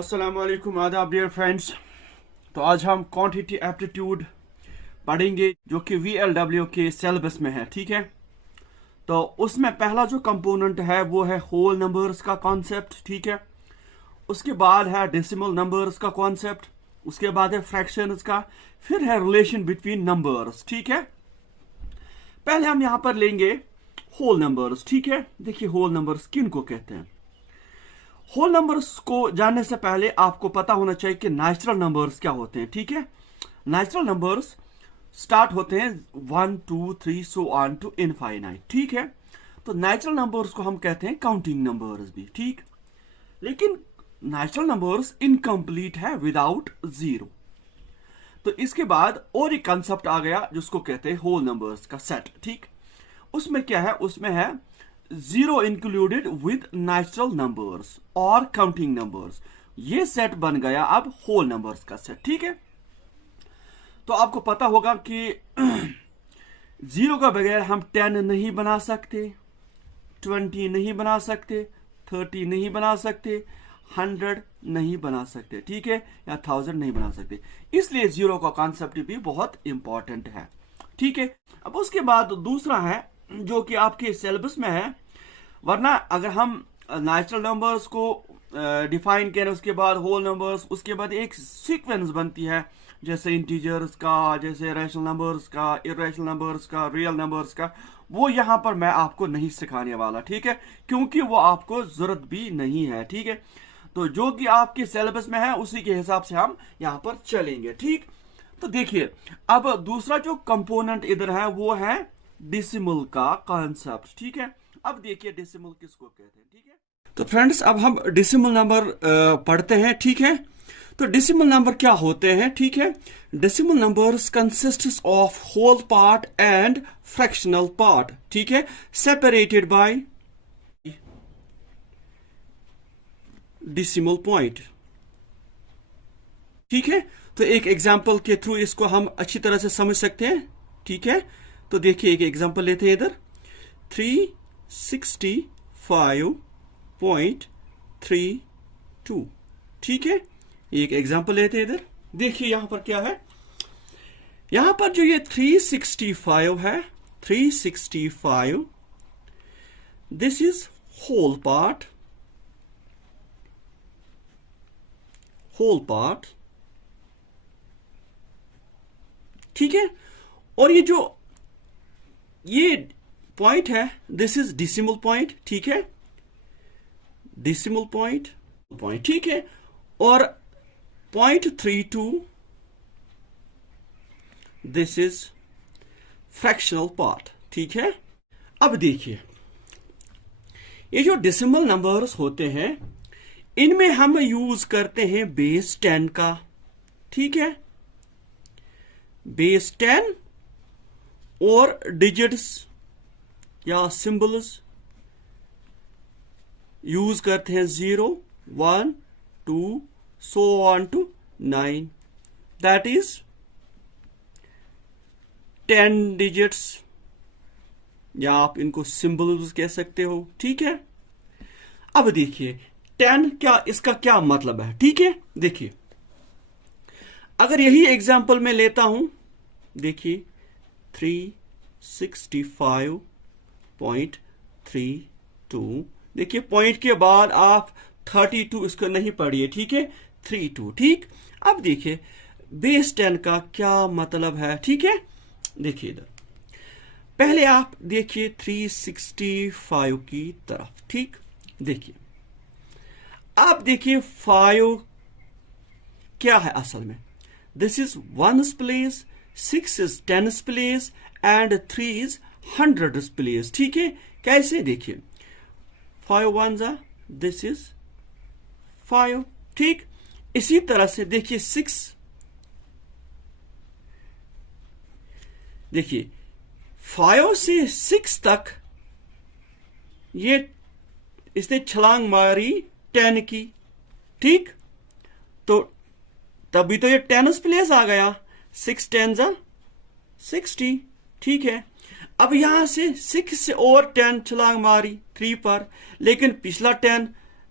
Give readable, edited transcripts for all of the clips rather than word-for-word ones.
अस्सलाम वालेकुम, आदाब डियर फ्रेंड्स। तो आज हम क्वांटिटी एप्टीट्यूड पढ़ेंगे जो कि VLW के सिलेबस में है। ठीक है, तो उसमें पहला जो कंपोनेंट है वो है होल नंबर्स का कॉन्सेप्ट। ठीक है, उसके बाद है डेसिमल नंबर्स का कॉन्सेप्ट, उसके बाद है फ्रैक्शंस का, फिर है रिलेशन बिटवीन नंबर्स। ठीक है, पहले हम यहां पर लेंगे होल नंबर्स। ठीक है, देखिए होल नंबर्स किन को कहते हैं। होल नंबर्स को जानने से पहले आपको पता होना चाहिए कि नेचुरल नंबर्स क्या होते हैं। ठीक है, नेचुरल नंबर्स स्टार्ट होते हैं 1 2 3 सो ऑन टू इनफाइनाइट। ठीक है, तो नेचुरल नंबर्स को हम कहते हैं काउंटिंग नंबर्स भी। ठीक, लेकिन नेचुरल नंबर्स इनकम्प्लीट है विदाउट जीरो। तो इसके बाद और एक कंसेप्ट आ गया जिसको कहते हैं होल नंबर्स का सेट। ठीक, उसमें क्या है, उसमें है zero included with natural numbers और काउंटिंग नंबर्स। ये सेट बन गया अब होल नंबर्स का सेट। ठीक है, तो आपको पता होगा कि जीरो का बगैर हम 10 नहीं बना सकते, 20 नहीं बना सकते, 30 नहीं बना सकते, 100 नहीं बना सकते। ठीक है, या 1000 नहीं बना सकते। इसलिए जीरो का कॉन्सेप्ट भी बहुत इंपॉर्टेंट है। ठीक है, अब उसके बाद दूसरा है जो कि आपके सिलेबस में है, वरना अगर हम नेचुरल नंबर्स को डिफाइन करें, उसके बाद होल नंबर्स, उसके बाद एक सीक्वेंस बनती है जैसे इंटीजर्स का, जैसे रैशनल नंबर्स का, इरेशनल नंबर्स का, रियल नंबर्स का, वो यहां पर मैं आपको नहीं सिखाने वाला। ठीक है, क्योंकि वो आपको जरूरत भी नहीं है। ठीक है, तो जो कि आपके सिलेबस में है उसी के हिसाब से हम यहां पर चलेंगे। ठीक, तो देखिए अब दूसरा जो कंपोनेंट इधर है वो है डेसिमल का कॉन्सेप्ट। ठीक है, अब देखिए डेसिमल किसको कहते हैं। ठीक है, तो फ्रेंड्स अब हम डेसिमल नंबर पढ़ते हैं। ठीक है, तो डेसिमल नंबर क्या होते हैं। ठीक है, decimal numbers consists of whole part and fractional part. ठीक है, सेपरेटेड बाय डेसिमल पॉइंट। ठीक है, तो एक एग्जांपल के थ्रू इसको हम अच्छी तरह से समझ सकते हैं। ठीक है, तो देखिए एक एग्जांपल लेते हैं इधर 365.32। ठीक है, एक एग्जांपल लेते हैं इधर। देखिए यहां पर क्या है, यहां पर जो ये 365 है, 365 this is whole part, whole part. ठीक है, और ये जो ये पॉइंट है दिस इज डेसिमल पॉइंट। ठीक है, डेसिमल पॉइंट पॉइंट। ठीक है, और 0.32 दिस इज फ्रैक्शनल पार्ट। ठीक है, अब देखिए ये जो डेसिमल नंबर्स होते हैं इनमें हम यूज करते हैं बेस 10 का। ठीक है, बेस 10 और डिजिट्स या सिंबल्स यूज करते हैं 0 1 2 so on to 9, that is 10 digits, या आप इनको सिंबल्स कह सकते हो। ठीक है, अब देखिए 10 क्या, इसका क्या मतलब है। ठीक है, देखिए अगर यही एग्जांपल मैं लेता हूं, देखिए 365.32, देखिए पॉइंट के बाद आप 32 इसको नहीं पढ़िए। ठीक है, 32। ठीक, अब देखिए बेस 10 का क्या मतलब है। ठीक है, देखिए इधर पहले आप देखिए 365 की तरफ। ठीक, देखिए आप देखिए 5 क्या है असल में, this is 1's place, 6 is 10's place and 3 is 100's place. ठीक है, कैसे, देखिए 5 1s are, दिस इज 5। ठीक, इसी तरह से देखिए 6, देखिए 5 से 6 तक ये इसने छलांग मारी 10 की। ठीक, तो तभी तो ये 10's प्लेस आ गया, 6 10s are 60। ठीक है, अब यहां से 6 से और 10 छलांग मारी 3 पर, लेकिन पिछला 10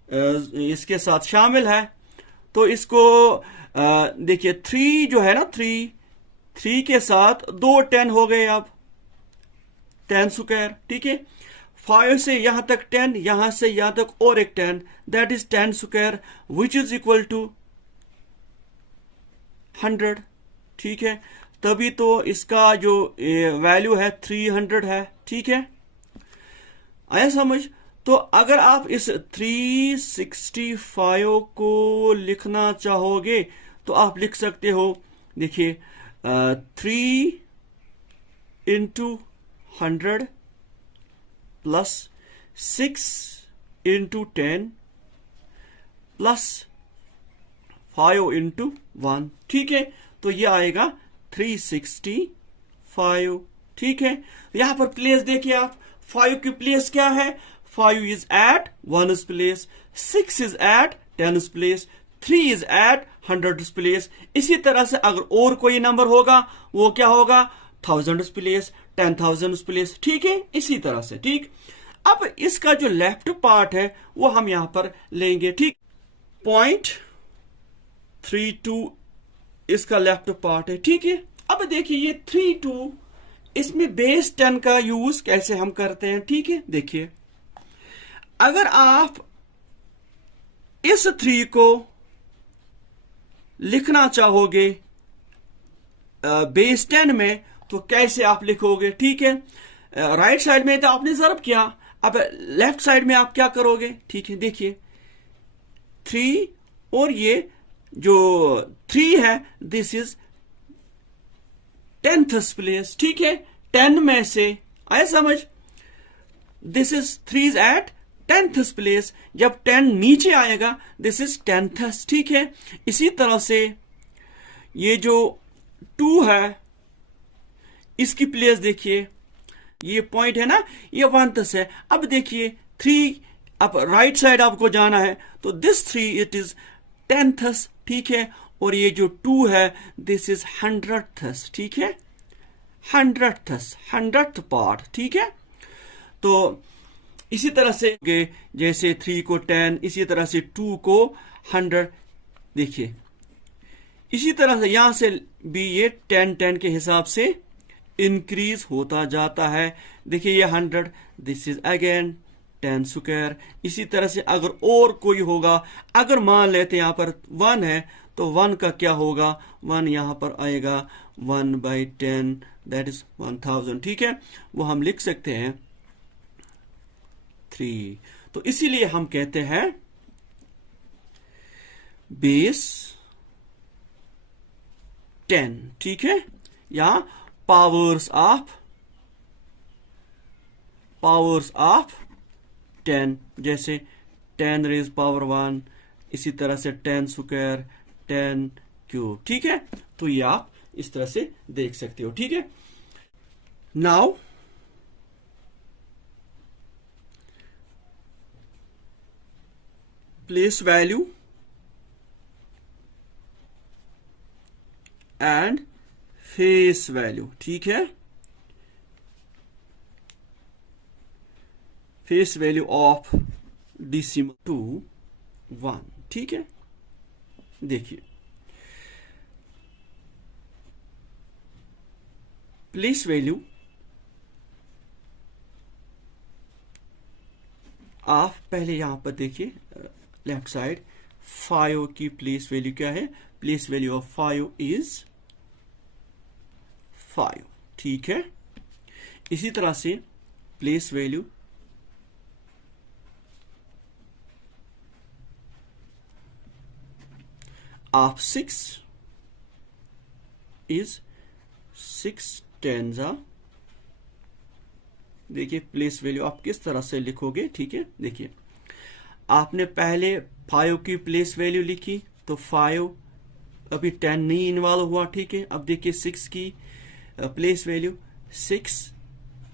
इसके साथ शामिल है, तो इसको देखिए 3 जो है ना, 3 के साथ 2 10 हो गए, अब 10 स्क्वायर, ठीक है। 5 से यहां तक 10, यहां से यहां तक और एक 10, that is 10 square which is equal to 100, ठीक है। तभी तो इसका जो वैल्यू है 300 है, ठीक है। आया समझ? तो अगर आप इस 365 को लिखना चाहोगे तो आप लिख सकते हो, देखिए 3 into 100 plus 6 into 10 plus 5 into 1, ठीक है। तो ये आएगा 365, ठीक है। यहां पर प्लेस देखिए आप, 5 की प्लेस क्या है, 5 is at 1's place, 6 is at 10's place, 3 is at 100's place। इसी तरह से अगर और कोई नंबर होगा वो क्या होगा, 1000's place, 10,000's place, ठीक है। इसी तरह से, ठीक। अब इसका जो लेफ्ट पार्ट है वो हम यहां पर लेंगे, ठीक। 0.32 इसका लेफ्ट पार्ट है, ठीक है। अब देखिए ये 32, इसमें बेस 10 का यूज कैसे हम करते हैं, ठीक है। देखिए अगर आप इस 3 को लिखना चाहोगे बेस 10 में तो कैसे आप लिखोगे, ठीक है। राइट साइड में तो आपने ज़रब किया, अब लेफ्ट साइड में आप क्या करोगे, ठीक है। देखिए 3 और ये जो 3 है, दिस इज 10th प्लेस, ठीक है। 10 में से आया समझ, this is 3 is at 10th place, जब 10 नीचे आएगा दिस इज 10th, ठीक है। इसी तरह से ये जो 2 है इसकी प्लेस देखिए, ये पॉइंट है ना, ये 1th है। अब देखिए 3, अब राइट साइड आपको जाना है तो दिस 3 इट इज 10th, ठीक है। और ये जो 2 है दिस इज 100th, ठीक है। 100th पार्ट, ठीक है। तो इसी तरह से जैसे 3 को 10, इसी तरह से 2 को 100, देखिए इसी तरह से यहां से भी ये 10 के हिसाब से इंक्रीज होता जाता है। देखिए ये 100, दिस इज अगेन 10 स्क्वायर। इसी तरह से अगर और कोई होगा, अगर मान लेते हैं यहां पर 1 है तो 1 का क्या होगा, 1 यहां पर आएगा 1/10, दैट इज 1000, ठीक है। वो हम लिख सकते हैं 3। तो इसीलिए हम कहते हैं बेस 10, ठीक है, या पावर्स ऑफ 10, जैसे 10 रेज पावर 1, इसी तरह से 10 स्क्वायर, 10 क्यूब, ठीक है। तो ये आप इस तरह से देख सकते हो, ठीक है। Now place value and face value, ठीक है। Face value of decimal two 1, ठीक है। देखिए प्लेस वैल्यू आप पहले यहां पर देखिए लेफ्ट साइड, 5 की प्लेस वैल्यू क्या है, प्लेस वैल्यू ऑफ 5 इज 5, ठीक है। इसी तरह से place value of 6 is 6 10s। देखिए प्लेस वैल्यू आप किस तरह से लिखोगे, ठीक है। देखिए आपने पहले 5 की प्लेस वैल्यू लिखी तो 5, अभी 10 नहीं इन्वॉल्व हुआ, ठीक है। अब देखिए 6 की प्लेस वैल्यू, 6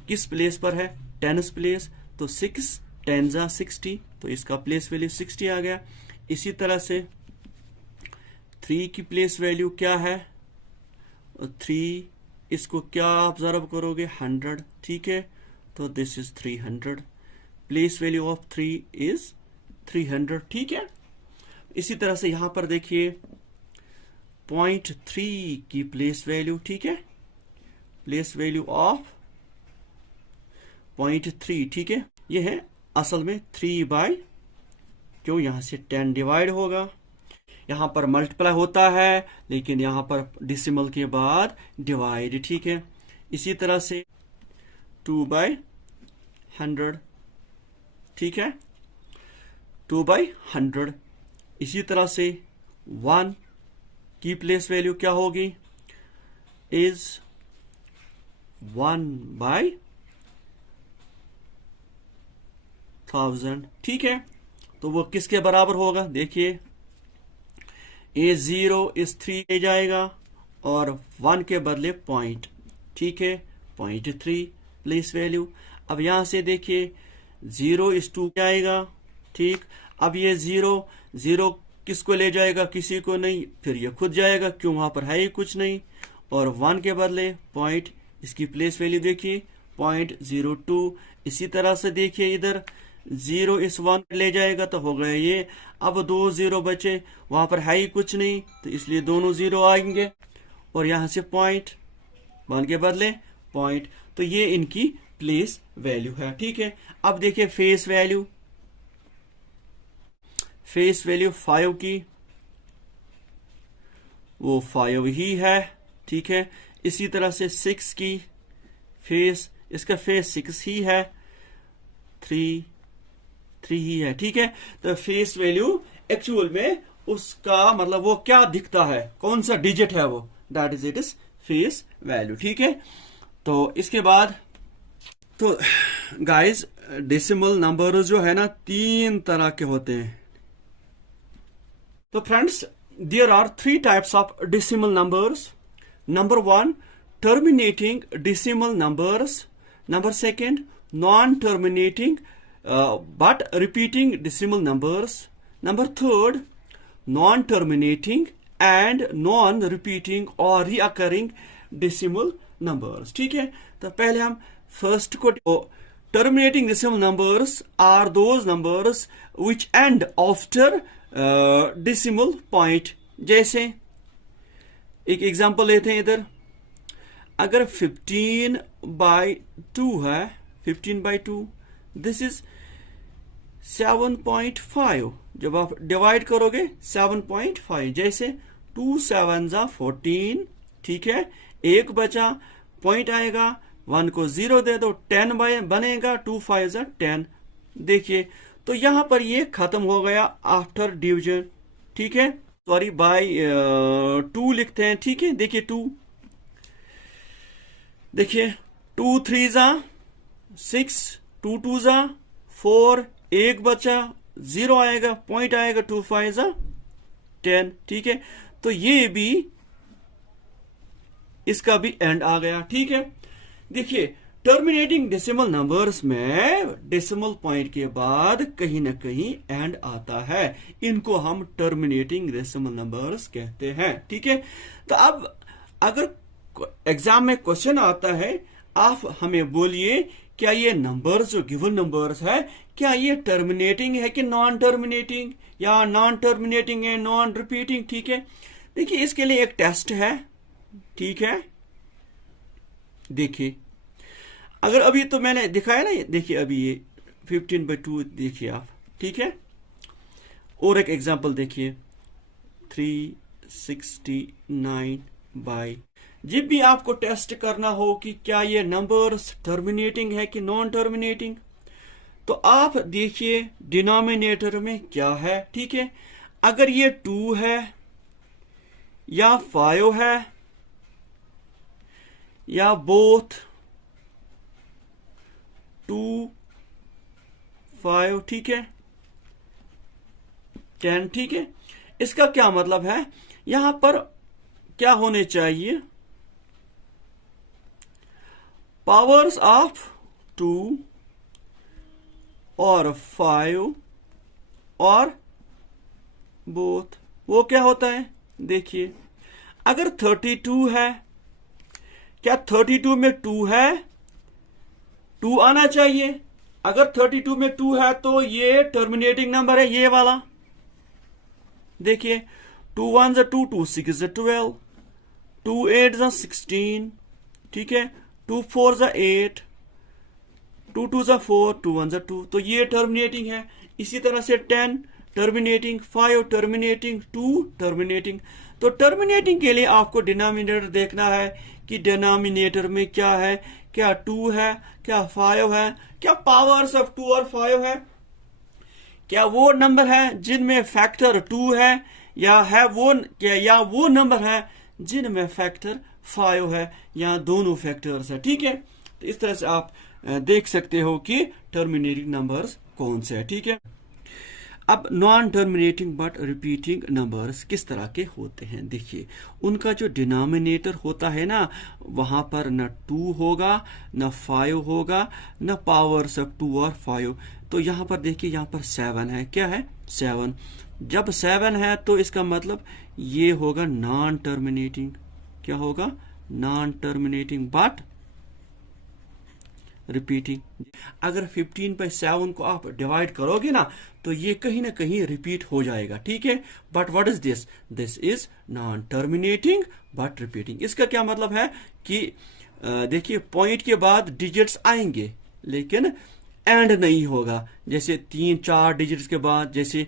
किस प्लेस पर है, 10th प्लेस, तो 6 10s 60, तो इसका प्लेस वैल्यू 60 आ गया। इसी तरह से 3 की प्लेस वैल्यू क्या है, 3 इसको क्या ऑब्जर्व करोगे, 100, ठीक है। तो this is 300, place value of 3 is 300, ठीक है। इसी तरह से यहां पर देखिए 0.3 की प्लेस वैल्यू, ठीक है, प्लेस वैल्यू ऑफ 0.3, ठीक है। ये है असल में 3 क्यों, यहां से 10 डिवाइड होगा, यहां पर मल्टीप्लाई होता है लेकिन यहां पर डिसिमल के बाद डिवाइड, ठीक है। इसी तरह से 2/100, ठीक है, 2/100। इसी तरह से 1 की प्लेस वैल्यू क्या होगी, इज 1/1000, ठीक है। तो वो किसके बराबर होगा, देखिए A0 इस 3 ले जाएगा और 1 के बदले पॉइंट, ठीक है, 0.3 प्लेस वैल्यू। अब यहां से देखिए 0 इस 2 आएगा, ठीक। अब ये 0 किसको ले जाएगा, किसी को नहीं, फिर ये खुद जाएगा, क्यों, वहां पर है ही कुछ नहीं। और 1 के बदले पॉइंट, इसकी प्लेस वैल्यू देखिए 0.02। इसी तरह से देखिए इधर 0 इस 1 ले जाएगा तो हो गया ये। अब 2 0 बचे, वहां पर है ही कुछ नहीं, तो इसलिए दोनों 0 आएंगे और यहां से पॉइंट, 1 के बदले पॉइंट। तो ये इनकी प्लेस वैल्यू है, ठीक है। अब देखिए फेस वैल्यू 5 की, वो 5 ही है, ठीक है। इसी तरह से 6 की इसका फेस 6 ही है, 3 ही है, ठीक है। तो फेस वैल्यू एक्चुअल में उसका मतलब वो क्या दिखता है, कौन सा डिजिट है वो, that is it is face value, ठीक है। तो इसके बाद तो गाइस डेसिमल नंबर जो है ना 3 तरह के होते हैं। तो friends there are 3 types of decimal numbers. Number 1 terminating decimal numbers, number 2 non terminating but repeating decimal numbers, number 3 non-terminating and non-repeating or reoccurring decimal numbers, ठीक है। तो पहले हम फर्स्ट को, terminating decimal numbers are those numbers which end after decimal point। जैसे एक example लेते हैं इधर, अगर 15/2 है, 15/2 दिस इज 7.5, जब आप डिवाइड करोगे 7.5, जैसे 2 7 14, ठीक है, 1 बचा, पॉइंट आएगा, 1 को 0 दे दो, 10 बनेगा, 2 5 10। देखिए तो यहां पर ये खत्म हो गया आफ्टर डिवीजन, ठीक है, सॉरी बाय 2 लिखते हैं, ठीक है। देखिए 2, देखिए 2 3 6, 2 2 4, 1 बचा, 0 आएगा, पॉइंट आएगा, 2 5 10, ठीक है। तो ये भी, इसका भी एंड आ गया, ठीक है। देखिए टर्मिनेटिंग डेसिमल नंबर्स में डेसिमल पॉइंट के बाद कहीं ना कहीं एंड आता है, इनको हम टर्मिनेटिंग डेसिमल नंबर्स कहते हैं, ठीक है। तो अब अगर एग्जाम में क्वेश्चन आता है, आप हमें बोलिए क्या ये नंबर्स जो गिवन नंबर्स है, क्या ये टर्मिनेटिंग है कि नॉन टर्मिनेटिंग, या नॉन टर्मिनेटिंग है, नॉन रिपीटिंग, ठीक है। देखिए इसके लिए एक टेस्ट है, ठीक है। देखिए अगर अभी तो मैंने दिखाया ना, देखिए अभी ये 15/2 देखिए आप, ठीक है। और एक एग्जांपल देखिए 369/, जब भी आपको टेस्ट करना हो कि क्या ये नंबर्स टर्मिनेटिंग है कि नॉन टर्मिनेटिंग, तो आप देखिए डिनोमिनेटर में क्या है, ठीक है। अगर ये 2 है या 5 है या बोथ 2 5, ठीक है, 10, ठीक है। इसका क्या मतलब है, यहां पर क्या होने चाहिए, पावर्स ऑफ 2 और 5 और बोथ, वो क्या होता है, देखिए अगर 32 है, क्या 32 में 2 है, 2 आना चाहिए। अगर 32 में 2 है तो ये टर्मिनेटिंग नंबर है, ये वाला, देखिए 2 1 2, 2 6 12, 2 8 16, ठीक है, 2 4 8, 2 2 4, 2 1 2, तो ये टर्मिनेटिंग है। इसी तरह से 10 टर्मिनेटिंग, 5 टर्मिनेटिंग, 2 टर्मिनेटिंग। तो टर्मिनेटिंग के लिए आपको डिनोमिनेटर देखना है कि डिनोमिनेटर में क्या है, क्या 2 है, क्या 5 है, क्या पावर्स ऑफ 2 और 5 है, क्या वो नंबर है जिनमें फैक्टर 2 है, या है वो क्या, या वो नंबर है जिनमें फैक्टर 5 है, या दोनों फैक्टर्स है। ठीक है, तो इस तरह से आप देख सकते हो कि टर्मिनेटिंग नंबर्स कौन से है। ठीक है, अब non terminating but repeating numbers किस तरह के होते हैं। देखिए, उनका जो डिनोमिनेटर होता है ना, वहां पर न 2 होगा, न 5 होगा, न पावर्स ऑफ 2 और 5। तो यहां पर देखिए, यहां पर 7 है। क्या है? 7। जब 7 है तो इसका मतलब ये होगा नॉन टर्मिनेटिंग। क्या होगा? Non terminating but repeating. अगर 15/7 को आप डिवाइड करोगे ना, तो ये कहीं ना कहीं रिपीट हो जाएगा। ठीक है, but what is this? This is non terminating but repeating. इसका क्या मतलब है कि देखिए, पॉइंट के बाद डिजिट्स आएंगे लेकिन एंड नहीं होगा। जैसे 3-4 डिजिट्स के बाद, जैसे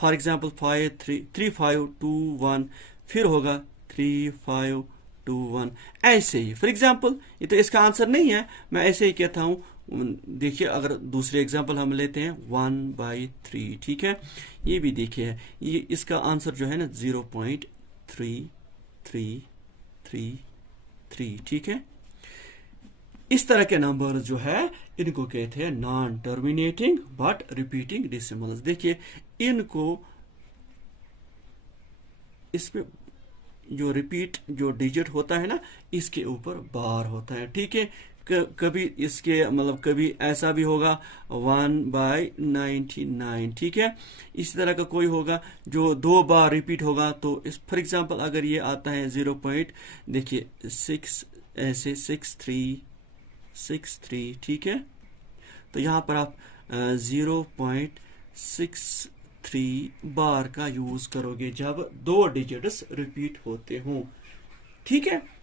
फॉर एग्जाम्पल 5 3 5 2 1, फिर होगा 3 5 2 1, ऐसे ही। फॉर एग्जाम्पल, ये तो इसका आंसर नहीं है, मैं ऐसे ही कहता हूं। देखिए, अगर दूसरे एग्जाम्पल हम लेते हैं 1/3, ठीक है, ये भी देखिए, ये इसका आंसर जो है ना 0.3333, ठीक है। इस तरह के नंबर जो है, इनको कहते हैं non terminating but repeating decimals. देखिए, इनको इसमें जो रिपीट जो डिजिट होता है ना, इसके ऊपर बार होता है। ठीक है, कभी इसके मतलब कभी ऐसा भी होगा 1/99, ठीक है। इसी तरह का कोई होगा जो 2 बार रिपीट होगा। तो इस फॉर एग्जांपल अगर ये आता है 0. देखिए 6, ऐसे 6363, ठीक है। तो यहां पर आप 0.63 बार का यूज करोगे जब 2 डिजिट्स रिपीट होते हों। ठीक है,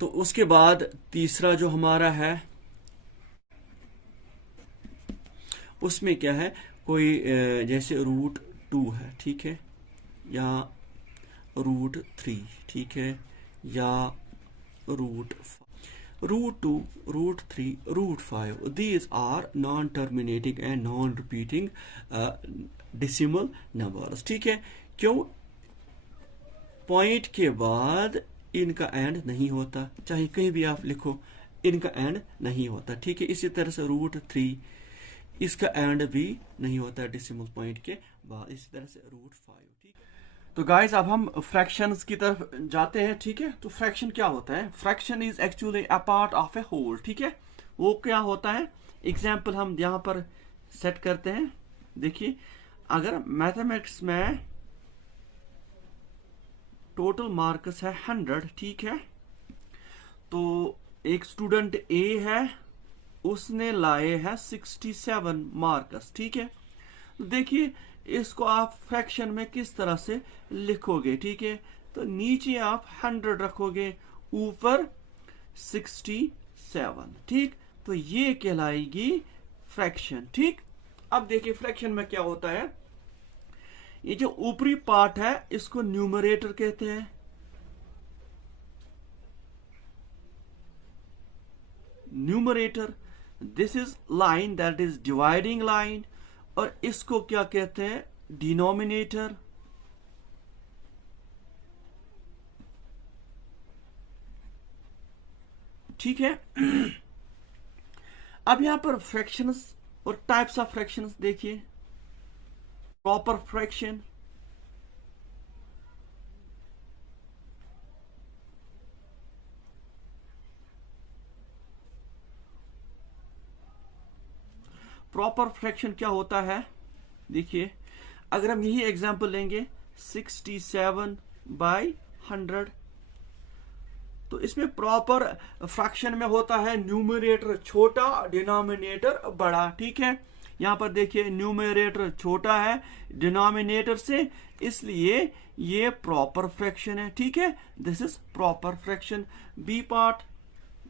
तो उसके बाद तीसरा जो हमारा है, उसमें क्या है, कोई जैसे √2 है, ठीक है, या √3, ठीक है, या √2, √3, √5, these are non-terminating and non-repeating decimal numbers। ठीक है, क्यों? पॉइंट के बाद इनका एंड नहीं होता, चाहे कहीं भी आप लिखो, इनका एंड नहीं होता। ठीक है, इसी तरह से √3, इसका एंड भी नहीं होता डेसिमल पॉइंट के बाद। इसी तरह से √5। ठीक है, तो गाइस अब हम फ्रैक्शंस की तरफ जाते हैं। ठीक है, तो फ्रैक्शन क्या होता है? Fraction is actually a part of a whole. ठीक है, वो क्या होता है? एग्जाम्पल हम यहाँ पर सेट करते हैं। देखिए, अगर मैथमेटिक्स में टोटल मार्क्स है 100, ठीक है, तो एक स्टूडेंट ए है, उसने लाए हैं 67 मार्क्स। ठीक है, देखिए इसको आप फ्रैक्शन में किस तरह से लिखोगे। ठीक है, तो नीचे आप 100 रखोगे, ऊपर 67। ठीक, तो ये कहलाएगी फ्रैक्शन। ठीक, अब देखिए फ्रैक्शन में क्या होता है, ये जो ऊपरी पार्ट है इसको न्यूमरेटर कहते हैं। Numerator, this is line, that is dividing line. और इसको क्या कहते हैं? डिनोमिनेटर। ठीक है, अब यहां पर फ्रैक्शंस और टाइप्स ऑफ फ्रैक्शंस देखिए। प्रॉपर फ्रैक्शन, प्रॉपर फ्रैक्शन क्या होता है? देखिए, अगर हम यही एग्जांपल लेंगे 67/100, तो इसमें प्रॉपर फ्रैक्शन में होता है न्यूमरेटर छोटा, डिनोमिनेटर बड़ा। ठीक है, यहाँ पर देखिए न्यूमरेटर छोटा है डिनोमिनेटर से, इसलिए ये प्रॉपर फ्रैक्शन है। ठीक है, this is proper fraction. B part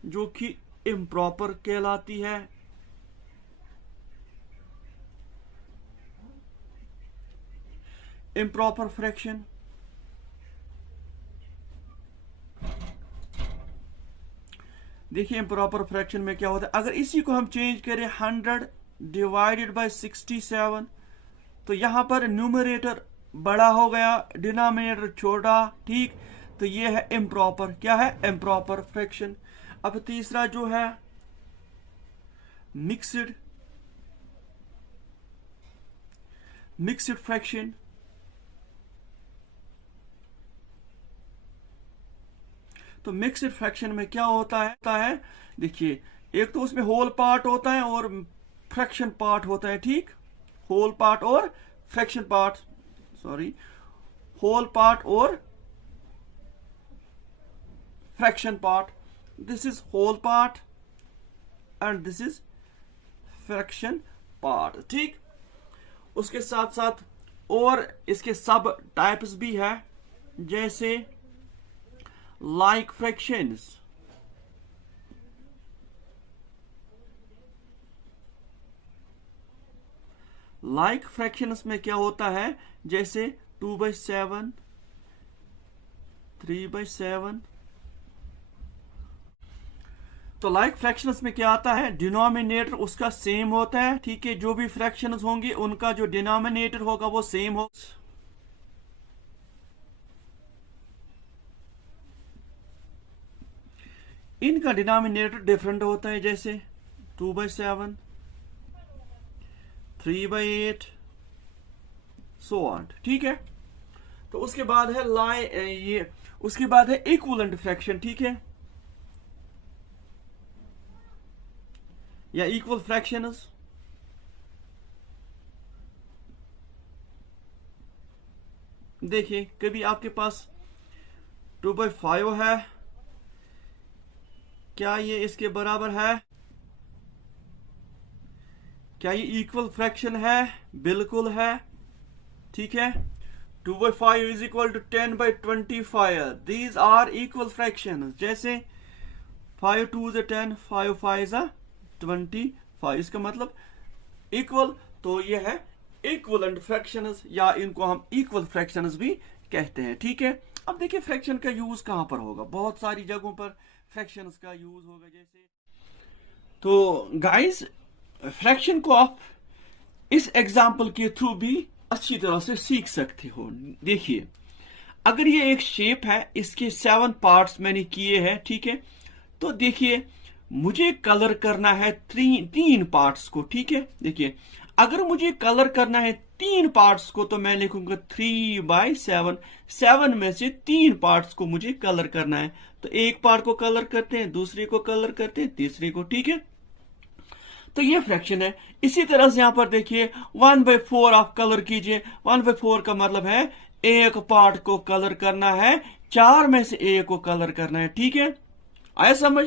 जो कि इम्प्रॉपर कहलाती है। इम्प्रॉपर फ्रैक्शन देखिए, इम्प्रॉपर फ्रैक्शन में क्या होता है, अगर इसी को हम चेंज करें 100 डिवाइडेड बाय 67, तो यहां पर न्यूमरेटर बड़ा हो गया, डिनोमिनेटर छोटा। ठीक, तो ये है इम्प्रॉपर, क्या है, इम्प्रॉपर फ्रैक्शन। अब तीसरा जो है मिक्स्ड फ्रैक्शन। तो मिक्स्ड फ्रैक्शन में क्या होता है देखिए, एक तो उसमें होल पार्ट होता है और फ्रैक्शन पार्ट होता है। ठीक, होल पार्ट और fraction part, sorry, whole part और fraction part. This is whole part and this is fraction part. ठीक, उसके साथ साथ और इसके सब टाइप्स भी है, जैसे like fractions, like fractions में क्या होता है, जैसे 2/7, 3/7। तो like fractions में क्या आता है, डिनोमिनेटर उसका सेम होता है। ठीक है, जो भी फ्रैक्शंस होंगे उनका जो डिनोमिनेटर होगा वो सेम हो। इनका डिनोमिनेटर डिफरेंट होता है, जैसे 2/7, 3/8, सो ऑन। ठीक है, तो उसके बाद है उसके बाद है इक्विवेलेंट फ्रैक्शन। ठीक है, या इक्वल फ्रैक्शंस। देखिए, कभी आपके पास 2/5 है, क्या ये इसके बराबर है, क्या ये इक्वल फ्रैक्शन है, बिल्कुल है। ठीक है, 2/5 is equal to 10/25, these are equal fraction. जैसे 5 2 is 10, 5 5 is 25, इसका मतलब इक्वल। तो ये है इक्वलेंट फ्रैक्शंस, या इनको हम इक्वल फ्रैक्शंस भी कहते हैं। ठीक है, अब देखिए फ्रैक्शन का यूज कहां पर होगा, बहुत सारी जगहों पर फ्रैक्शंस का यूज होगा। जैसे तो गाइस, फ्रैक्शन को आप इस एग्जांपल के थ्रू भी अच्छी तरह से सीख सकते हो। देखिए, अगर ये एक शेप है, इसके 7 पार्ट्स मैंने किए हैं। ठीक है, तो देखिए मुझे कलर करना है 3 पार्ट्स को। ठीक है, देखिए अगर मुझे कलर करना है 3 पार्ट्स को, तो मैं लिखूंगा 3/7। 7 में से 3 पार्ट्स को मुझे कलर करना है, तो एक पार्ट को कलर करते हैं, दूसरे को कलर करते हैं, तीसरे को। ठीक है, तो ये फ्रैक्शन है। इसी तरह से यहां पर देखिए 1/4 आप कलर कीजिए। 1/4 का मतलब है एक पार्ट को कलर करना है, 4 में से एक को कलर करना है। ठीक है, आया समझ।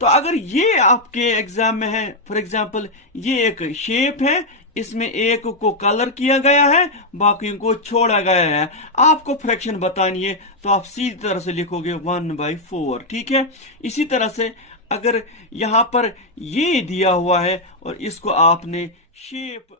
तो अगर ये आपके एग्जाम में है, फॉर एग्जाम्पल ये एक शेप है, इसमें एक को कलर किया गया है, बाकी को छोड़ा गया है, आपको फ्रैक्शन बतानी है, तो आप सीधी तरह से लिखोगे 1/4। ठीक है, इसी तरह से अगर यहां पर ये दिया हुआ है और इसको आपने शेप